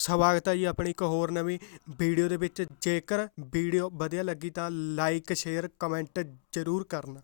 ਸਵਾਗਤ ਹੈ ਜੀ ਆਪਣੀ ਇੱਕ ਹੋਰ ਨਵੀਂ ਵੀਡੀਓ ਦੇ ਵਿੱਚ। ਜੇਕਰ ਵੀਡੀਓ ਵਧੀਆ ਲੱਗੀ ਤਾਂ ਲਾਈਕ ਸ਼ੇਅਰ ਕਮੈਂਟ ਜ਼ਰੂਰ ਕਰਨਾ।